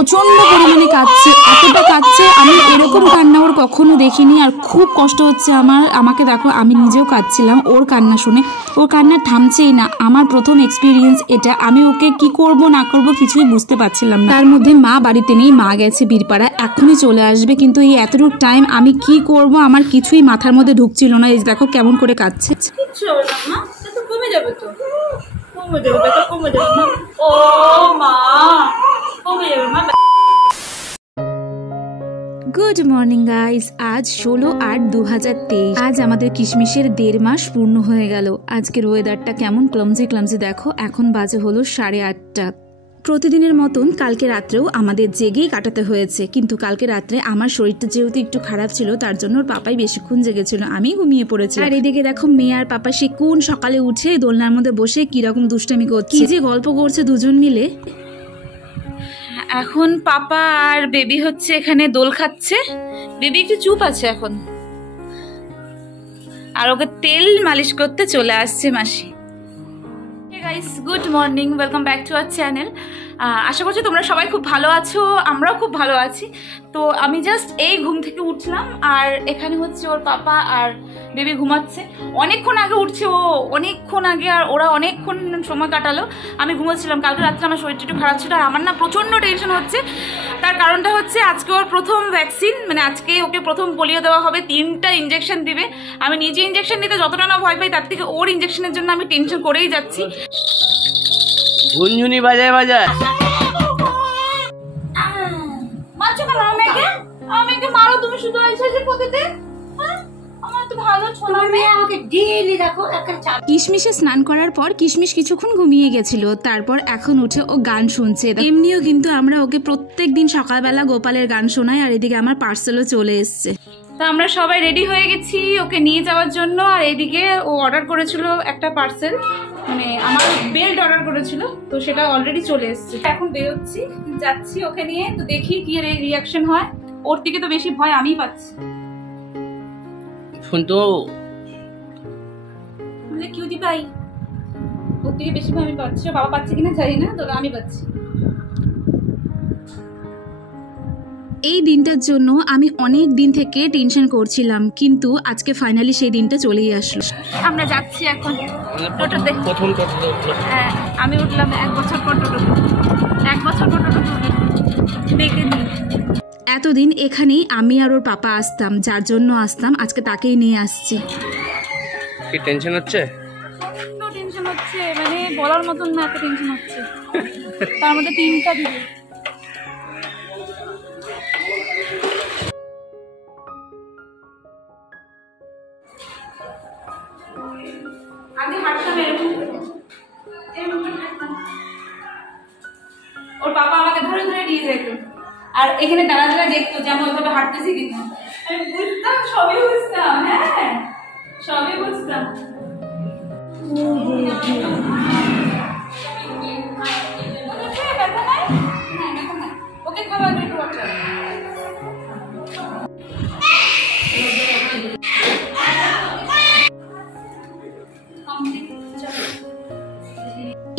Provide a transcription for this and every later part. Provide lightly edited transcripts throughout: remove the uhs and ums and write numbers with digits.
প্রচন্ড পরিমাণে কাঁদছে, এতটা কাঁদছে আমি এরকম কান্না ওর কখনো দেখিনি। আর খুব কষ্ট হচ্ছে আমাকে দেখো, আমি নিজেও কাঁদছিলাম ওর কান্না শুনে। ওর কান্না থামছেই না। আমার প্রথম এক্সপিরিয়েন্স এটা। আমি ওকে কি করব না করব কিছুই বুঝতে পারছিলাম না। তার মধ্যে মা বাড়িতে নেই, মা গেছে বীরপাড়া, এখনই চলে আসবে। কিন্তু এই এতটুকু টাইম আমি কি করব আমার কিছুই মাথার মধ্যে ঢুকছিল না। এই দেখো কেমন করে কাঁদছে। কমে যাবে তো, কমে যাবে তো, কমে যাবে না। ও মা, কমে যাবে মা। গুড মর্নিং গাইস, আজ 16/8/2023। আজ আমাদের কিশমিশের 1.5 মাস পূর্ণ হয়ে গেল। আজকের ওয়েদারটা কেমন ক্লামজি দেখো। এখন বাজে হলো 8:30। প্রতিদিনের মতন কালকে রাত্রেও আমাদের জেগেই কাটাতে হয়েছে। কিন্তু কালকে রাত্রে আমার শরীরটা যেহেতু একটু খারাপ ছিল, তার জন্য ওর পাপাই বেশিক্ষণ জেগেছিল, আমি ঘুমিয়ে পড়েছি। আর এদিকে দেখো মেয়ে আর পাপা সে কোন সকালে উঠে দোলনার মধ্যে বসে কিরকম দুষ্টামি করছে, কি যে গল্প করছে দুজন মিলে। এখন পাপা আর বেবি হচ্ছে এখানে দোল খাচ্ছে। বেবি একটু চুপ আছে এখন, আর ওকে তেল মালিশ করতে চলে আসছে মাসি। Guys, good morning, welcome back to our channel. আশা করছি তোমরা সবাই খুব ভালো আছো, আমরাও খুব ভালো আছি। তো আমি জাস্ট এই ঘুম থেকে উঠলাম, আর এখানে হচ্ছে ওর পাপা আর বেবি ঘুমাচ্ছে। অনেকক্ষণ আগে উঠছে ও, অনেকক্ষণ আগে, আর ওরা অনেকক্ষণ সময় কাটালো। আমি ঘুমাচ্ছিলাম। কালকে রাত্রে আমার শরীরটা একটু খারাপ ছিল, আর আমার না প্রচণ্ড টেনশন হচ্ছে। তার কারণটা হচ্ছে আজকে ওর প্রথম ভ্যাকসিন, মানে আজকে ওকে প্রথম পোলিও দেওয়া হবে। 3টা ইঞ্জেকশন দিবে। আমি নিজে ইঞ্জেকশন নিতে যতটা না ভয় পাই, তার থেকে ওর ইঞ্জেকশনের জন্য আমি টেনশন করেই যাচ্ছি। ঝুনঝুনি বাজায় বাজায় মারছো কেন আমাকে? আমাকে মারো তুমি শুধু এসে কোথাতে? কিশমিশে স্নান করার পর কিশমিশ কিছুক্ষণ ঘুমিয়ে গেছিল, তারপর এখন উঠে ও গান শুনছে। এমনিও কিন্তু আমরা ওকে প্রত্যেকদিন সকালবেলা গোপালের গান শোনাই। আর এদিকে আমার পার্সেলও চলে এসছে। তো আমরা সবাই রেডি হয়ে গেছি ওকে নিয়ে যাওয়ার জন্য। আর এদিকে ও অর্ডার করেছিল একটা পার্সেল, মানে আমার বেল্ট অর্ডার করেছিল, তো সেটা অলরেডি চলে এসছে। এখন বেরোচ্ছি, যাচ্ছি ওকে নিয়ে। তো দেখি কি রিয়াকশন হয়। ওর থেকে তো বেশি ভয় আমিই পাচ্ছি। ফোন তো মানে কিউটি পাই, ওর থেকে বেশি ভয় আমি পাচ্ছি। বাবা পাচ্ছে কিনা জানি না, তো আমি পাচ্ছি। এই দিনটার জন্য আমি অনেক দিন থেকে টেনশন করছিলাম, কিন্তু আজকে ফাইনালি সেই দিনটা চলেই আসলো। আমরা যাচ্ছি এখন টোটোতে। প্রথম টোটোতে হ্যাঁ, আমি উঠলাম 1 বছর পর টোটোতে। 1 বছর পর টোটো দেখে নিই। এতদিন এখানেই আমি আর ওর পাপা আসতাম, যার জন্য আসতাম আজকে তাকেই নিয়ে আসছি। কি টেনশন হচ্ছে? প্রচন্ড টেনশন হচ্ছে, মানে বলার মতন না, এত টেনশন হচ্ছে। তার মধ্যে 3টা দিবে। আগে হাঁটতাম এরকম, ওর বাবা আমাকে ধরে ধরে নিয়ে যেত, আর এখানে দাঁড়া দাঁড়া দেখতো যে আমি ওইভাবে হাঁটতেছি কিনা। আমি বুঝতাম, সবই বুঝতাম। হ্যাঁ, সবই বুঝতাম। ওকে খাবার একটু বাচ্চা।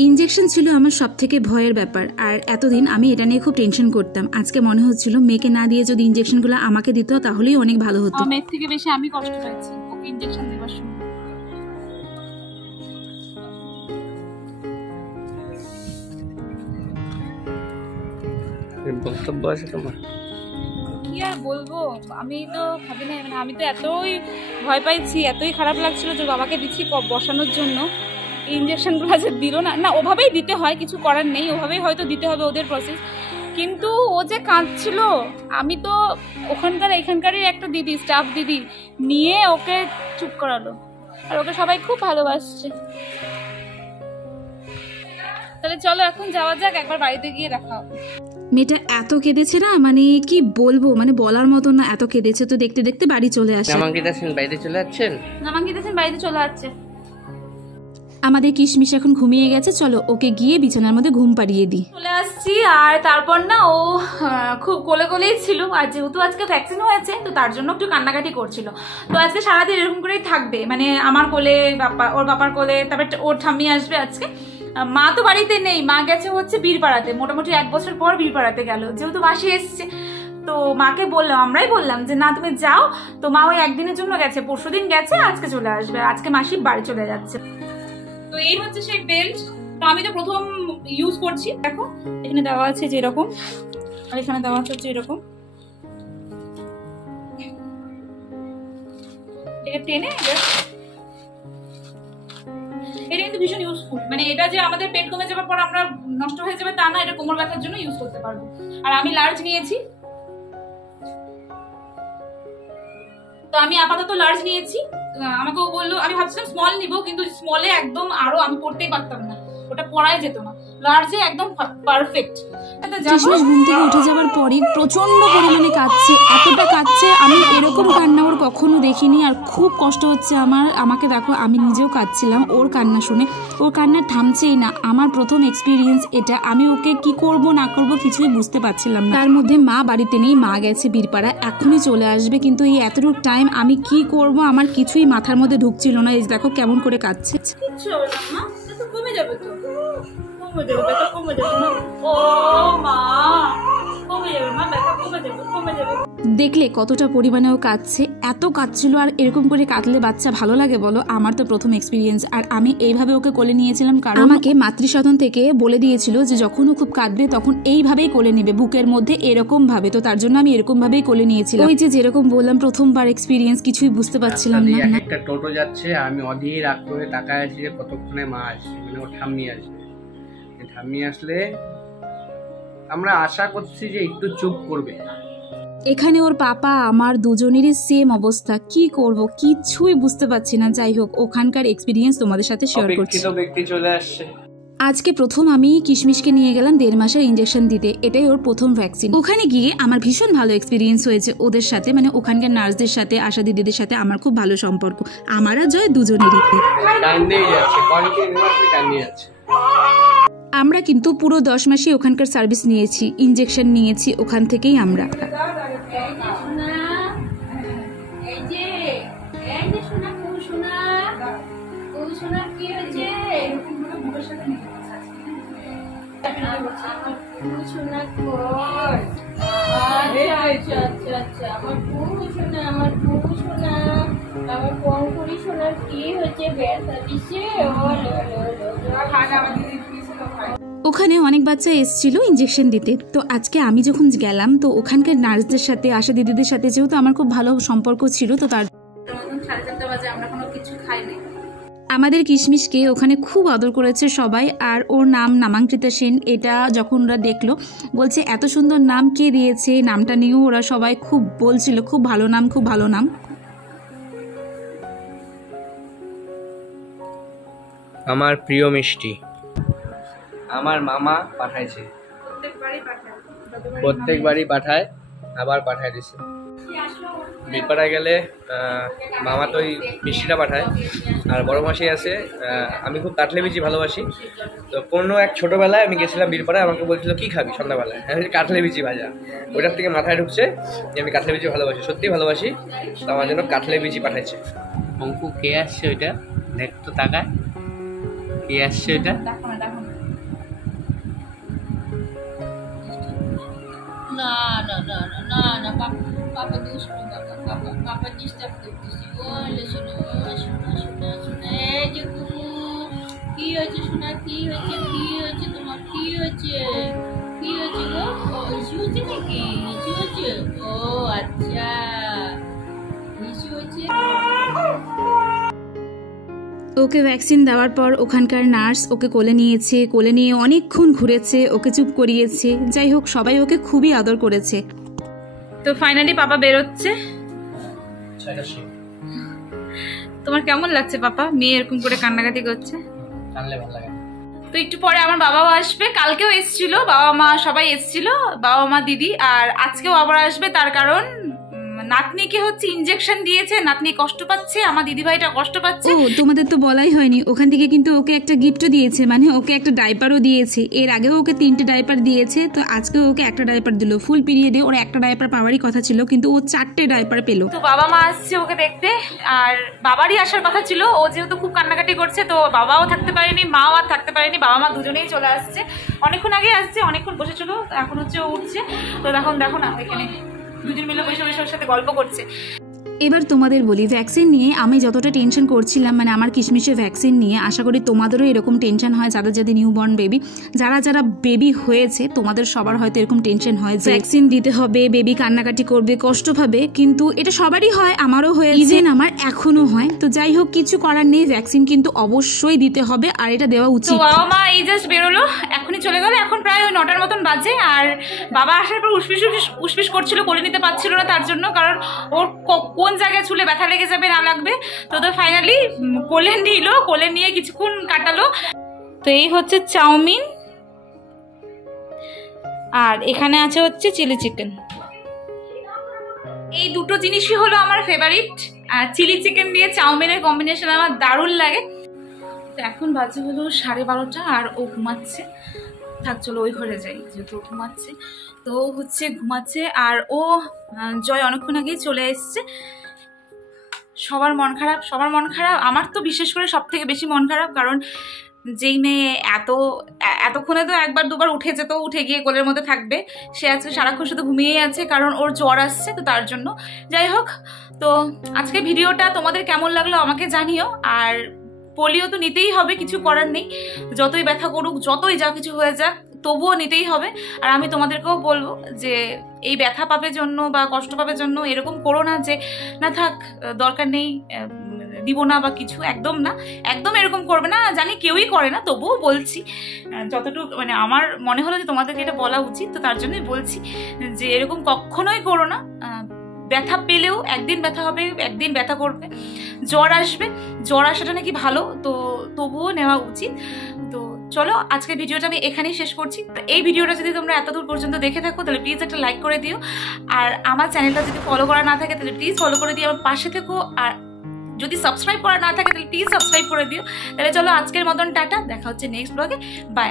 ইনজেকশন ছিল আমার সব থেকে ভয়ের ব্যাপার, আর এতদিন আমি এটা নিয়ে খুব টেনশন করতাম। আজকে মনে হচ্ছিল মেয়েকে না দিয়ে যদি ইনজেকশনগুলো আমাকে দিত তাহলেই অনেক ভালো হতো। মেয়ের থেকে বেশি আমি কষ্ট পাচ্ছি ওকে ইনজেকশন দেওয়ার সময়। বক্তব্য আছে তোমার? কি আর বলবো, আমি তো ভাবি না, মানে আমি তো এতই ভয় পাইছি, এতই খারাপ লাগছিল যে বাবাকে দিচ্ছি বসানোর জন্য। ইনজেকশনগুলো যে দিল না, না ওভাবেই দিতে হয়, কিছু করার নেই, ওভাবেই হয়তো দিতে হবে ওদের প্রসেস। কিন্তু ও যে কাঁদছিল, আমি তো এখানকারই একটা দিদি, স্টাফ দিদি নিয়ে ওকে চুপ করালো। আর ওকে সবাই খুব ভালোবাসছে। তাহলে চলো এখন যাওয়া যাক, একবার বাড়িতে গিয়ে দেখা হবে। মেয়েটা এত কেঁদেছে না, মানে কি বলবো, মানে বলার মতো না, এত কেঁদেছে। তো দেখতে দেখতে বাড়ি চলে আসে। নামাঙ্কিতা সেন বাইরে চলে যাচ্ছেন? নামাঙ্কিতা সেন বাড়িতে চলে যাচ্ছে। আমাদের কিশমিশ এখন ঘুমিয়ে গেছে, চলো ওকে গিয়ে বিছানার মধ্যে ঘুম পাড়িয়ে দিই। চলে আসছি, আর তারপর না ও খুব কোলে কোলেই ছিল। আর যেহেতু আজকে ভ্যাকসিন হয়েছে, তো তার জন্য একটু কান্নাকাটি করছিল। তো আজকে সারাদিন এরকম করেই থাকবে, মানে আমার কোলে, ওর বাবার কোলে, তারপর ওর ঠাম্মি আসবে আজকে। মা তো বাড়িতে নেই, মা গেছে হচ্ছে বীরপাড়াতে, মোটামুটি 1 বছর পর বীরপাড়াতে গেল, যেহেতু মাসি এসছে। তো মাকে বললাম, আমরাই বললাম যে না তুমি যাও। তো মা ওই একদিনের জন্য গেছে, পরশুদিন গেছে, আজকে চলে আসবে, আজকে মাসি বাড়ি চলে যাচ্ছে। তো এই হচ্ছে সেই বেল্ট। তো আমি তো প্রথম ইউজ করছি, দেখো এখানে দেওয়া আছে যে এরকম, আর এখানে দেওয়া আছে এরকম, এটা টেনে এটা কিন্তু ভীষণ ইউজফুল। মানে এটা যে আমাদের পেট কমে যাওয়ার পর আমরা নষ্ট হয়ে যাবে তা না, এটা কোমর ব্যথার জন্য ইউজ করতে পারবো। আর আমি লার্জ নিয়েছি, তো আমি আপাতত লার্জ নিয়েছি। আমাকেও বললো, আমি ভাবছিলাম স্মল নিবো, কিন্তু স্মলে একদম আরো আমি পড়তেই পারতাম না, ওটা পড়াই যেত না। লার্জে একদম পারফেক্ট। কিশমিশ ঘুম থেকে উঠে যাওয়ার পরই প্রচন্ড পরিমাণে কাঁদছে, এতটা কাঁদছে আমি এরকম কান্না ওর কখনো দেখিনি। আর খুব কষ্ট হচ্ছে আমাকে দেখো, আমি নিজেও কাঁদছিলাম ওর কান্না শুনে। ওর কান্না থামছেই না। আমার প্রথম এক্সপিরিয়েন্স এটা। আমি ওকে কি করব না করব কিছুই বুঝতে পারছিলাম না। তার মধ্যে মা বাড়িতে নেই, মা গেছে বীরপাড়া, এখনই চলে আসবে। কিন্তু এই এতটুকু টাইম আমি কি করব আমার কিছুই মাথার মধ্যে ঢুকছিল না। এই দেখো কেমন করে কাঁদছে। কমে যাবে তো, কমে যাবে, ব্যথা কমে যাবে না। ও মা, কমে যাবে মা, ব্যথা কমে যাবে, কমে যাবে। দেখলে কতটা পরিমাণে ও কাঁদছে, এত কাঁদছিল। আর এরকম করে কাঁদলে বাচ্চা ভালো লাগে বলো? আমার তো প্রথম এক্সপিরিয়েন্স। আর আমি এইভাবে ওকে কোলে নিয়েছিলাম, কারণ আমাকে মাতৃসদন থেকে বলে দিয়েছিল যে যখন ও খুব কাঁদবে তখন এইভাবেই কোলে নেবে, বুকের মধ্যে এরকম ভাবে। তো তার জন্য আমি এরকম ভাবেই কোলে নিয়েছিলাম। ওই যে যেরকম বললাম প্রথমবার এক্সপিরিয়েন্স, কিছুই বুঝতে পারছিলাম না। একটা টোটো যাচ্ছে, আমি অধীর আগ্রহে তাকায় আছি যে কতক্ষণে মা আসবে, মানে ও ঠাম্মি আসবে। ঠাম্মি আসলে আমরা আশা করছি যে একটু চুপ করবে। এখানে ওর পাপা আমার দুজনেরই সেম অবস্থা, কি করব কিছুই বুঝতে পারছি না। যাই হোক, ওখানকার এক্সপিরিয়েন্স তোমাদের সাথে শেয়ার করছি। ব্যক্তি চলে আসছে। আজকে প্রথম আমি কিশমিশকে নিয়ে গেলাম 1.5 মাসের ইঞ্জেকশন দিতে। এটাই ওর প্রথম ভ্যাকসিন। ওখানে গিয়ে আমার ভীষণ ভালো এক্সপিরিয়েন্স হয়েছে ওদের সাথে, মানে ওখানকার নার্সদের সাথে, আশা দিদিদের সাথে আমার খুব ভালো সম্পর্ক। আমার আর জয় দুজনেরই। আমরা কিন্তু পুরো 10 মাসই ওখানকার সার্ভিস নিয়েছি, ইঞ্জেকশন নিয়েছি ওখান থেকেই আমরা। ওখানে অনেক বাচ্চা এসেছিল ইঞ্জেকশন দিতে। তো আজকে আমি যখন গেলাম, তো ওখানকার নার্সদের সাথে, আশা দিদিদের সাথে যেহেতু আমার খুব ভালো সম্পর্ক ছিল, তো তার 4:30 বাজে, আমরা কোনো কিছু খাইনি। আমাদের কিশমিশকে ওখানে খুব আদর করেছে সবাই। আর ওর নাম নামাঙ্কিতা সেন। এটা যখন ওরা দেখলো, বলছে এত সুন্দর নাম কে দিয়েছে, নামটা নিয়েও ওরা সবাই খুব বলছিল, খুব ভালো নাম, খুব ভালো নাম। আমার প্রিয় মিষ্টি আমার মামা পাঠাইছে, প্রত্যেকবারই পাঠায়, আবার পাঠায় দিছে। বীরপাড়ায় গেলে মামা তো ওই মিষ্টিটা পাঠায়। আর বড় মাসি আছে, আমি খুব কাটলে বিচি ভালোবাসি। তো কোনো এক ছোটোবেলায় আমি গেছিলাম বীরপাড়ায়, আমাকে বলছিল কী খাবি সন্ধ্যাবেলায়, আমি কাটলে বিচি ভাজা। ওইটার থেকে মাথায় ঢুকছে যে আমি কাটলে বিচি ভালোবাসি, সত্যিই ভালোবাসি। তো আমার জন্য কাটলে বিচি পাঠাইছে। অঙ্কু কে আসছে ওইটা দেখ তো, তাকায় কে আসছে ওইটা। না না না না না না, পাপা দুষ্টু, পাপা ডিস্টার্ব করতেছি। বলে শোনো শোনো শোনো শোনো, এই যে কি হয়েছে শোনা, কি হয়েছে, কি হয়েছে তোমার, কি হয়েছে, কি হয়েছে গো? ইস্যু হচ্ছে নাকি? ইস্যু হচ্ছে? ও আচ্ছা, ইস্যু হচ্ছে। ওকে ভ্যাকসিন দেওয়ার পর ওখানকার নার্স ওকে কোলে নিয়েছে, কোলে নিয়ে অনেকক্ষণ ঘুরেছে, ওকে চুপ করিয়েছে। যাই হোক, সবাই ওকে খুবই আদর করেছে। তো ফাইনালি পাপা বেরোচ্ছে। তোমার কেমন লাগছে পাপা? মেয়ে এরকম করে কান্নাকাটি করছে। তো একটু পরে আমার বাবাও আসবে, কালকেও এসেছিল, বাবা মা সবাই এসেছিল, বাবা মা দিদি, আর আজকেও আবার আসবে। তার কারণ নাতনিকে হচ্ছে ইনজেকশন দিয়েছে, নাতনি কষ্ট পাচ্ছে, আমার দিদিভাইটা কষ্ট পাচ্ছে। ও তোমাদের তো বলাই হয়নি, ওখান থেকে কিন্তু ওকে একটা গিফটও দিয়েছে, মানে ওকে একটা ডাইপারও দিয়েছে। এর আগেও ওকে 3টে ডাইপার দিয়েছে, তো আজকে ওকে একটা ডাইপার দিল। ফুল পিরিয়ডে ওর একটা ডাইপার পাওয়ারই কথা ছিল, কিন্তু ও 4টে ডাইপার পেলো। তো বাবা মা আসছে ওকে দেখতে, আর বাবারই আসার কথা ছিল। ও যেহেতু খুব কান্নাকাটি করছে, তো বাবাও থাকতে পারেনি, মাও আর থাকতে পারেনি। বাবা মা দুজনেই চলে আসছে, অনেকক্ষণ আগে আসছে, অনেকক্ষণ বসেছিল, এখন হচ্ছে ও উঠছে। তো এখন দেখো না এখানে দুজন মিলে বসে বসে ওর সাথে গল্প করছে। এবার তোমাদের বলি, ভ্যাকসিন নিয়ে আমি যতটা টেনশন করছিলাম, মানে আমার কিশমিশের ভ্যাকসিন নিয়ে, আশা করি তোমাদেরও এরকম টেনশন হয় যাদের যাদের নিউবর্ন বেবি, যারা বেবি হয়েছে তোমাদের সবার হয়তো এরকম টেনশন হয় যে ভ্যাকসিন দিতে হবে, বেবি কান্নাকাটি করবে, কষ্ট পাবে। কিন্তু এটা সবারই হয়, আমারও হয়েছে, ইভেন আমার এখনো হয়। তো যাই হোক, কিছু করার নেই, ভ্যাকসিন কিন্তু অবশ্যই দিতে হবে, আর এটা দেওয়া উচিত। তো বাবা মা এই জাস্ট বেরোলো, এখনই চলে গেল। এখন প্রায় ওই 9টার মতন বাজে। আর বাবা আসার পর উসপিস করছিল, কোলে নিতে পারছিল না তার জন্য, কারণ ওর কোন জায়গায় ছুলে ব্যথা লেগে যাবে না লাগবে। তো ফাইনালি কোলে নিল, কোলে নিয়ে কিছুক্ষণ কাটালো। তো এই হচ্ছে চাউমিন, আর এখানে আছে হচ্ছে চিলি চিকেন। এই দুটো জিনিসই হলো আমার ফেভারিট। আর চিলি চিকেন দিয়ে চাউমিনের কম্বিনেশন আমার দারুণ লাগে। তো এখন বাজে হলো 12:30, আর ও ঘুমাচ্ছে। থাক চলো ওই ঘরে যাই, যেহেতু ঘুমাচ্ছে। তো হচ্ছে ঘুমাচ্ছে, আর ও জয় অনেকক্ষণ আগেই চলে এসছে। সবার মন খারাপ, সবার মন খারাপ। আমার তো বিশেষ করে সব থেকে বেশি মন খারাপ, কারণ যেই মেয়ে এতক্ষণে তো একবার দুবার উঠেছে, তো উঠে গিয়ে কোলের মধ্যে থাকবে, সে আজকে সারাক্ষণ শুধু ঘুমিয়েই আছে, কারণ ওর জ্বর আসছে। তো তার জন্য যাই হোক, তো আজকে ভিডিওটা তোমাদের কেমন লাগলো আমাকে জানিও। আর পোলিও তো নিতেই হবে, কিছু করার নেই। যতই ব্যথা করুক, যতই যা কিছু হয়ে যাক, তবুও নিতেই হবে। আর আমি তোমাদেরকেও বলবো যে এই ব্যথা পাপের জন্য বা কষ্ট পাপের জন্য এরকম করো না যে না থাক দরকার নেই, দিব না বা কিছু, একদম না, একদম এরকম করবে না। জানি কেউই করে না, তবুও বলছি যতটুকু মানে আমার মনে হলো যে তোমাদেরকে এটা বলা উচিত, তো তার জন্যই বলছি যে এরকম কখনোই করো না। ব্যথা পেলেও একদিন ব্যথা হবে, একদিন ব্যথা করবে, জ্বর আসবে, জ্বর আসাটা নাকি ভালো, তো তবুও নেওয়া উচিত। তো চলো আজকের ভিডিওটা আমি এখানেই শেষ করছি। এই ভিডিওটা যদি তোমরা এতদূর পর্যন্ত দেখে থাকো, তাহলে প্লিজ একটা লাইক করে দিও। আর আমার চ্যানেলটা যদি ফলো করা না থাকে, তাহলে প্লিজ ফলো করে দিও, আমার পাশে থেকো। আর যদি সাবস্ক্রাইব করা না থাকে, তাহলে প্লিজ সাবস্ক্রাইব করে দিও। তাহলে চলো আজকের মতন টাটা, দেখা হচ্ছে নেক্সট ব্লগে, বাই।